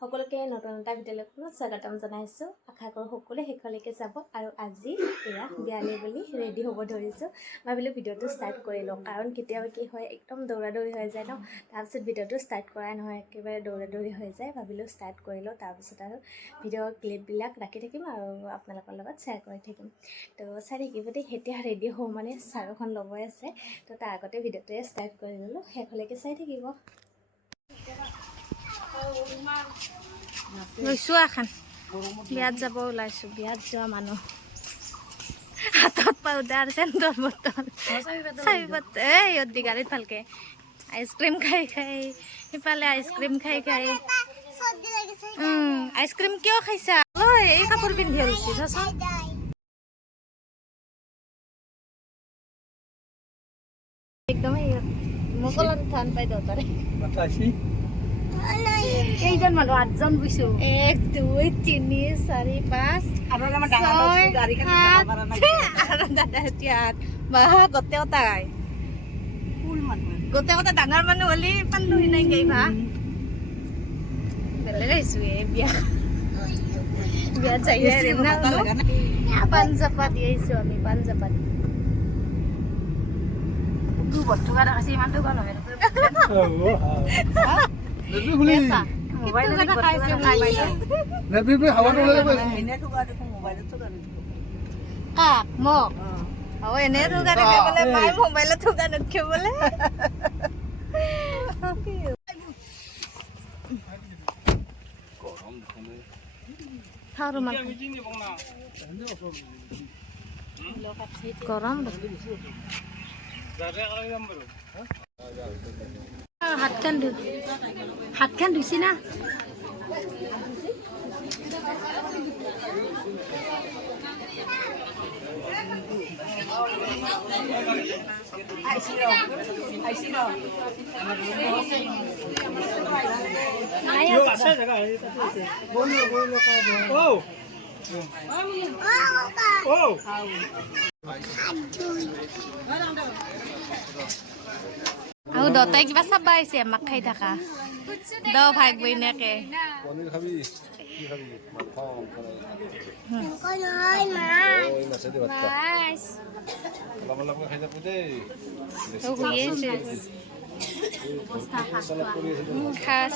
সকলোকে নতুন এটা ভিডিঅ'লৈ স্বাগতম জনাইছোঁ। আশা কৰোঁ সকলোৱে শেষলৈকে যাব। আৰু আজি এয়া বিয়ালৈ বুলি ৰেডি হ'ব ধৰিছোঁ। ভাবিলোঁ ভিডিঅ'টো ষ্টাৰ্ট কৰি লওঁ, কাৰণ কেতিয়াবা কি হয় একদম দৌৰা দৌৰি হৈ যায় ন, তাৰপিছত ভিডিঅ'টো ষ্টাৰ্ট কৰাই নহয়, একেবাৰে দৌৰা দৌৰি হৈ যায়। ভাবিলোঁ ষ্টাৰ্ট কৰি লওঁ, তাৰপিছত আৰু ভিডিঅ'ৰ ক্লিপবিলাক ৰাখি থাকিম আৰু আপোনালোকৰ লগত শ্বেয়াৰ কৰি থাকিম। তো চাই থাকিব দেই। এতিয়া ৰেডি হওঁ মানে চাৰুখন ল'বই আছে, তো তাৰ আগতে ভিডিঅ'টোৱে ষ্টাৰ্ট কৰি ল'লোঁ। শেষলৈকে চাই থাকিব। লৈছোঁ এখন বিয়াত যাব ওলাইছোঁ। বিয়াত যোৱা মানুহ হাতত পাউডাৰ চেণ্টৰ বটল চাবি বটল ইহঁত দি গাড়ীত ভালকৈ আইচক্ৰীম খাই খাই সিফালে আইচক্ৰীম খাই খাই আইচক্ৰীম কিয় খাইছা? এই কাপোৰ পিন্ধি ওলাইছি চাচোন। একদম মোকল ধান পাই দৰকাৰে কেইজন মানুহ? 8জন বুইছো। 1 2 3 4 5 গোটেই কথা ডাঙৰ মানুহ হলি পাল্লুহি নাই গাইবা বেলেগ আহিছো। বিয়া বিয়াত যাই পাঞ্জাবাত আহিছো আমি। পাঞ্জাবাত বৰ্তমান দেখাইছে ইমান টকা নহয়। গৰম হাতখান ধুইছি না? আৰু দতাই কিবা চাবা আহিছে আমাক খাই থাকা দ ভাগ বইনাকে।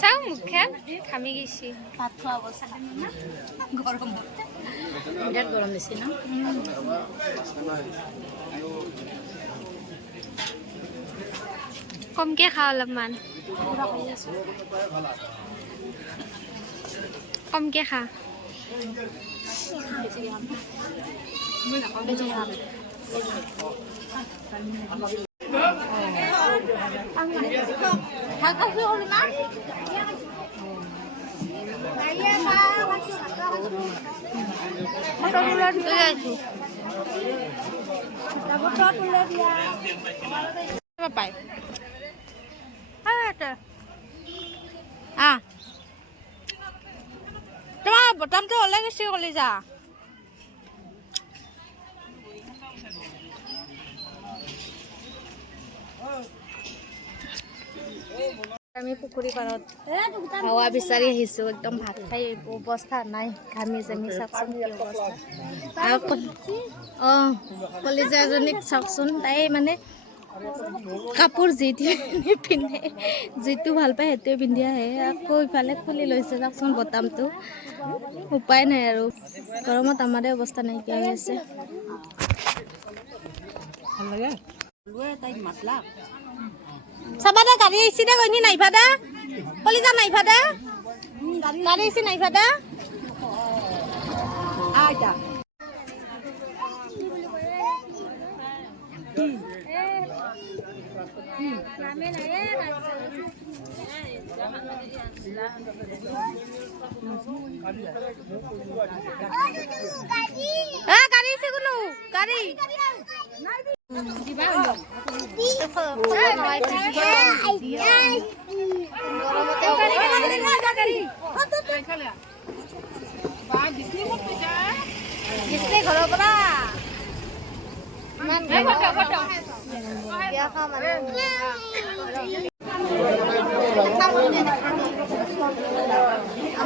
চাওঁ মুখে খামি গৈছি। ভাত খোৱা অৱস্থা গৰম বিৰাট গৰম দিছে ন। কমকে খা অলপমান, কমকে খা। পাই তোমাৰ বটামটো ওলাই গৈছে কলিজা। আমি পুখুৰী পাৰত হাৱা বিচাৰি আহিছোঁ। একদম ভাত খাই অৱস্থা নাই, ঘামি জামি চাওকচোন কি অৱস্থা। অঁ কলিজা এজনীক চাওকচোন, তাই মানে কাপোৰ যিটো পিন্ধে, যিটো ভাল পায় সেইটোৱে পিন্ধি আহে। আকৌ ইফালে খুলি লৈছে চাওকচোন বটামটো। উপায় নাই আৰু, গৰমত আমাৰে অৱস্থা নাইকিয়া হৈ আছে। চাবা দে গাড়ী আহিছে দে, কইনি নাইভা দে কলিজা, নাইভা দে গাড়ী আহিছে, নাইভা দে। গাড়ী আছে কোনো গাড়ী ঘৰৰ পৰা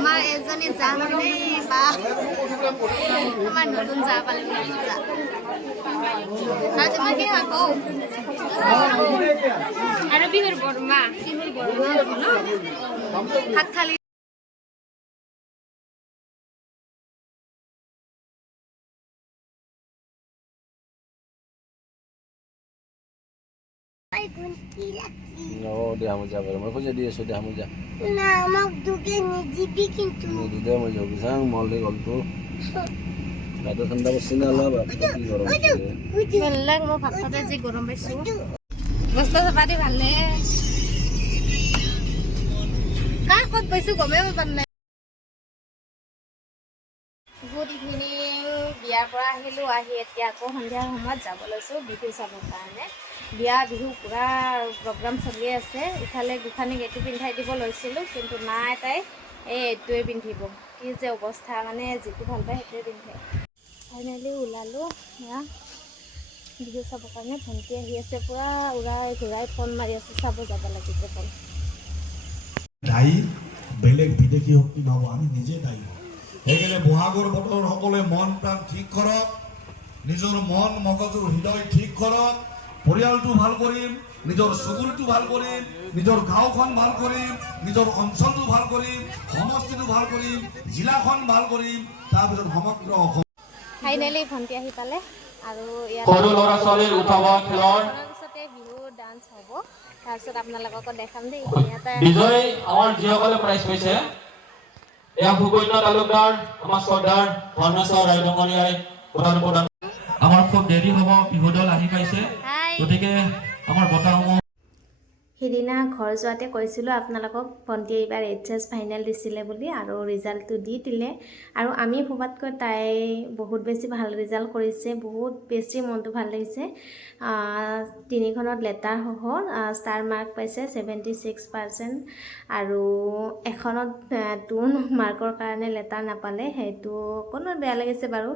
আমাৰ এজনী যা মানে বা আমাৰ নতুন যা পালে যা আৰু তোমাৰ কি আকৌ আৰু বিহুৰ বৰমা হাত খালি dia mau jabar. Mau kerja dia sudah mau jabar. Nah, mau juga nih bikin tuh. Ini dia mau jabar sang mau le kalau tu. Kata senda bersina lah, tapi orang tu. বেলেগ মই ভাত খাওঁতে যি গৰম পাইছোঁ বস্তু চাপাতি ভালে কাৰ ক'ত গৈছোঁ গমেই পাম নাই গুড ইভিনিং বিয়াৰ পৰা আহিলোঁ আহি এতিয়া আকৌ সন্ধিয়া সময়ত যাব লৈছোঁ বিহু চাবৰ কাৰণে বিহু পূৰা প্ৰগ্ৰাম চলি আছে ইফালে গোসানীক এইটো পিন্ধাই দিব লৈছিলোঁ কিন্তু নাই তাই এইটোৱে পিন্ধিব কি যে অৱস্থা মানে যিটো ভাল পায় সেইটোৱে পিন্ধে ফাইনেলি ওলালোঁ এয়া বিহু চাবৰ কাৰণে ভণ্টি আহি আছে পূৰা উৰাই ঘূৰাই ফোন মাৰি আছে চাব যাব লাগিব ফোন দায়ী বেলেগ বিদেশী শক্তি নহ'ব আমি নিজে দায়ী সেইকাৰণে বহাগৰ বতৰ সকলোৱে মন প্ৰাণ ঠিক কৰক নিজৰ মন মগজু হৃদয় ঠিক কৰক পৰিয়ালটো ভাল কৰিম নিজৰ চুবুৰীটো ভাল কৰিম নিজৰ গাঁওখন ভাল কৰিম নিজৰ অঞ্চলটো ভাল কৰিম সমষ্টিটো ভাল কৰিম জিলাখন ভাল কৰিম তাৰপিছত সমগ্ৰ অসম ফাইনেলি ভণ্টি আহি পালে আৰু সৰু ল'ৰা ছোৱালীৰ উঠাব খেলৰ পিছতে বিহু ডান্স হ'ব তাৰপিছত আপোনালোককো দেখাম দেই ইয়াতে বিজয় আমাৰ যিসকলে প্ৰাইজ পাইছে এয়া ভূপন্য তালুকদাৰ আমাৰ চৰ্দাৰ ধৰ্মেশ্বৰ ৰায়ডঙৰীয়াই প্ৰদান আমাৰ খুব দেৰি হ'ব বিহু দল আহি পাইছে গতিকে আমাৰ বঁটাসমূহ সিদিনা ঘৰ যোৱাতে কৈছিলোঁ আপোনালোকক ভণ্টিয়ে এইবাৰ এইচএছ ফাইনেল দিছিলে বুলি আৰু ৰিজাল্টটো দি দিলে আৰু আমি ভবাতকৈ তাই বহুত বেছি ভাল ৰিজাল্ট কৰিছে বহুত বেছি মনটো ভাল লাগিছে তিনিখনত লেটাৰ সহ ষ্টাৰ মাৰ্ক পাইছে 76% আৰু এখনত 2 মাৰ্কৰ কাৰণে লেটাৰ নাপালে সেইটো অকণমান বেয়া লাগিছে বাৰু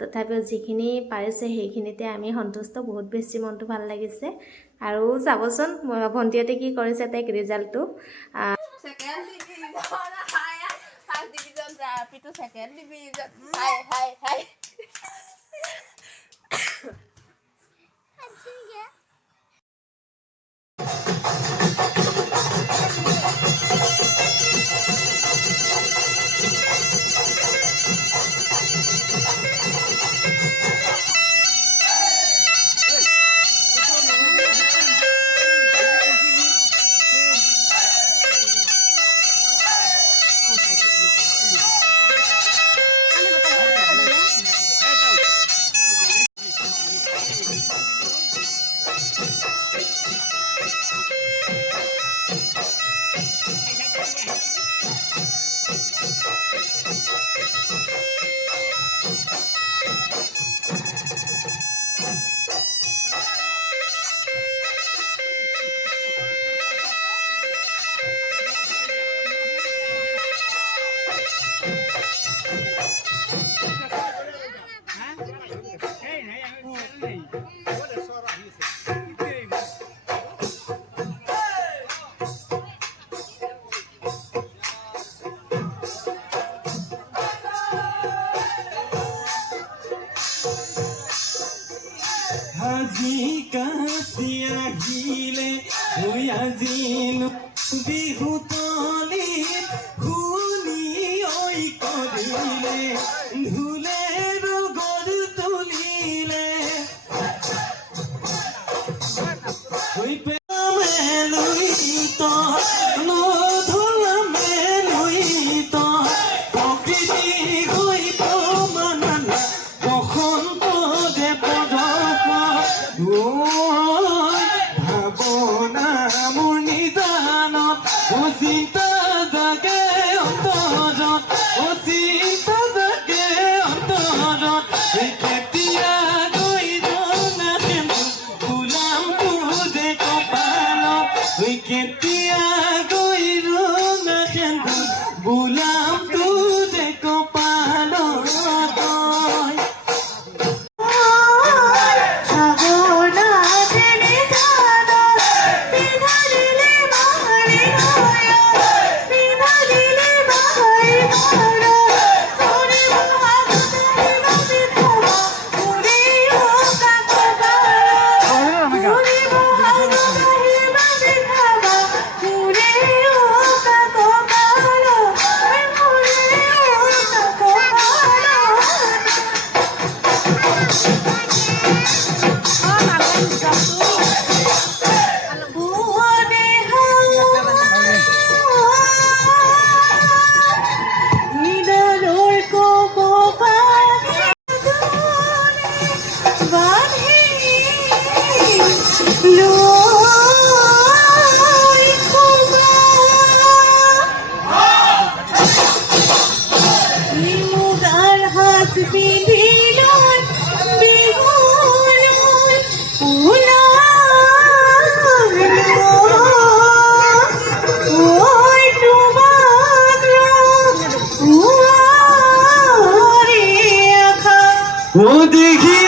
তথাপিও যিখিনি পাৰিছে সেইখিনিতে আমি সন্তুষ্ট বহুত বেছি মনটো ভাল লাগিছে আৰু চাবচোন ভণ্টিহঁতে কি কৰিছে তাইক ৰিজাল্টটো আজি কাছি আহিলে আজি বিহু তলি শুনি ঐ কৰিলে ঢোলে ৰগৰ তুলিলে মেলুইত নধল মেলুইত প্ৰকৃতি গৈ প্ৰমাণালা বসন্ত দে ভাৱনা মোৰ নিজানত চিন্তা জাগে অন্তৰত চিন্তা জাগে অন্তৰত কেতিয়া গৈ জনাহেন গোলামটো যে কপালত কেতিয়া গৈ জনাহেন গোলামটো যে কপালত Bye. বিধিলৈ বিহুলৈ ওলালো ঐ তোমাক ৰখুৱাৰি আশা ও দেখি